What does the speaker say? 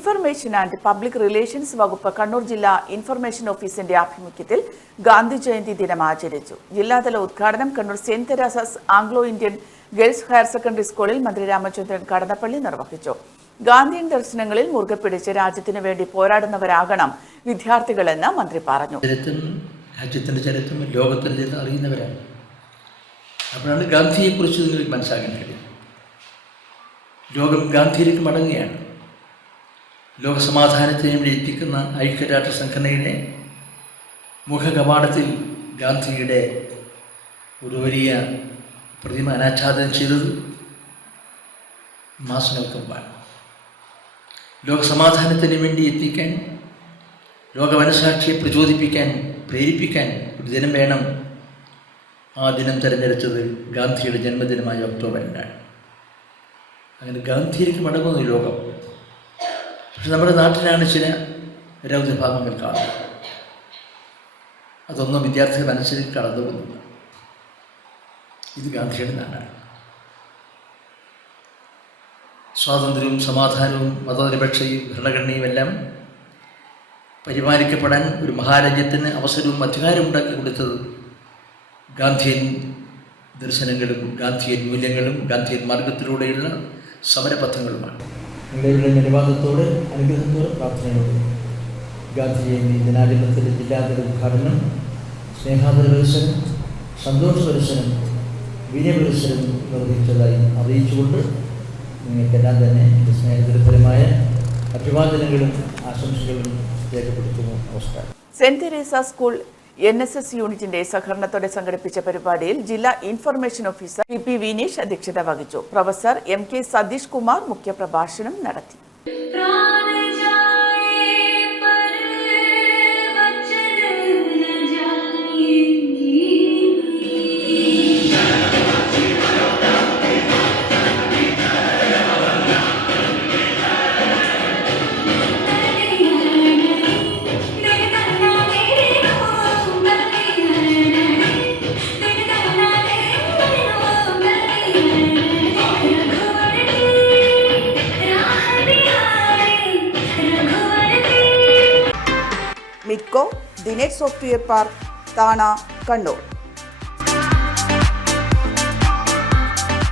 Information and public relations വകുപ്പ് കണ്ണൂർ ജില്ലാ information ഓഫീസിന്റെ ആഭിമുഖ്യത്തിൽ ഗാന്ധി ജയന്തി ദിനം ആചരിച്ചു ജില്ലാതല ഉദ്ഘാടനം Kannur Saint Teresa's Anglo Indian girls higher secondary സ്കൂളിൽ മന്ത്രി രാമചന്ദ്രൻ കടന്നപ്പള്ളി നിർവഹിച്ചു ഗാന്ധിയൻ ദർശനങ്ങളിൽ മുറുകെ പിടിച്ച് രാജ്യത്തിനു വേണ്ടി പോരാടുന്നവരാകണം വിദ്യാർത്ഥികളെന്ന് മന്ത്രി പറഞ്ഞു. രാജ്യത്തിന്റെ ചരിത്രം ലോകത്തിന്റെ അറിയുന്നവരാണ്. അപ്പോഴാണ് ഗാന്ധിയെക്കുറിച്ച് നിങ്ങൾക്ക് മനസ്സിലാക്കാൻ കഴിയും ലോകം ഗാന്ധിയിലേക്ക് മടങ്ങുകയാണ്. ലോകസമാധാനത്തിന് വേണ്ടി എത്തിക്കുന്ന ഐക്യരാഷ്ട്ര സംഘടനയുടെ മുഖകവാടത്തിൽ ഗാന്ധിയുടെ ഒരു വലിയ പ്രതിമ അനാച്ഛാദനം ചെയ്തത് മാസങ്ങൾക്ക് മുമ്പാണ്. ലോകസമാധാനത്തിന് വേണ്ടി എത്തിക്കാൻ ലോകമനസാക്ഷിയെ പ്രചോദിപ്പിക്കാൻ പ്രേരിപ്പിക്കാൻ ഒരു ദിനം വേണം. ആ ദിനം തിരഞ്ഞെടുത്തത് ഗാന്ധിയുടെ ജന്മദിനമായ ഒക്ടോബർ രണ്ടാണ് അങ്ങനെ ഗാന്ധിയിലേക്ക് മടങ്ങുന്നു ലോകം. പക്ഷെ നമ്മുടെ നാട്ടിലാണ് ചില രൗദ്രഭാവങ്ങൾ കാണുന്നത്. അതൊന്നും വിദ്യാർത്ഥികൾ മനസ്സിൽ കടന്നു പോകുന്നില്ല. ഇത് ഗാന്ധിയുടെ നാടാണ്. സ്വാതന്ത്ര്യവും സമാധാനവും മതനിരപേക്ഷയും ഭരണഘടനയും എല്ലാം പരിപാലിക്കപ്പെടാൻ ഒരു മഹാരാജ്യത്തിന് അവസരവും അധികാരവും ഉണ്ടാക്കി കൊടുത്തത് ഗാന്ധിയൻ ദർശനങ്ങളും ഗാന്ധിയൻ മൂല്യങ്ങളും ഗാന്ധിയൻ മാർഗത്തിലൂടെയുള്ള സമരപഥങ്ങളുമാണ്. നിങ്ങളുടെ നിലപാടത്തോട് അനുഗ്രഹത്തോട് പ്രാർത്ഥനയോട് ഗാന്ധി ജയന്തി ദിനാചരണത്തിന്റെ ജില്ലാതല ഉദ്ഘാടനം സ്നേഹാദര ദർശനം സന്തോഷ ദർശനം വിനയപരിസരം നിർവഹിച്ചതായി അറിയിച്ചുകൊണ്ട് നിങ്ങൾക്കെല്ലാം തന്നെ എന്റെ സ്നേഹതരപരമായ അഭിവാദനങ്ങളും ആശംസകളും രേഖപ്പെടുത്തുന്നു. നമസ്കാരം. Saint Teresa school N S S യൂണിറ്റിന്റെ സഹകരണത്തോടെ സംഘടിപ്പിച്ച പരിപാടിയിൽ ജില്ലാ information officer P P Vineesh അധ്യക്ഷത വഹിച്ചു. Professor M K Satheesh Kumar മുഖ്യപ്രഭാഷണം നടത്തി. മിഡ്കോ ദിനേഷ് സോഫ്റ്റ്വെയർ പാർക്ക് താണ കണ്ണൂർ.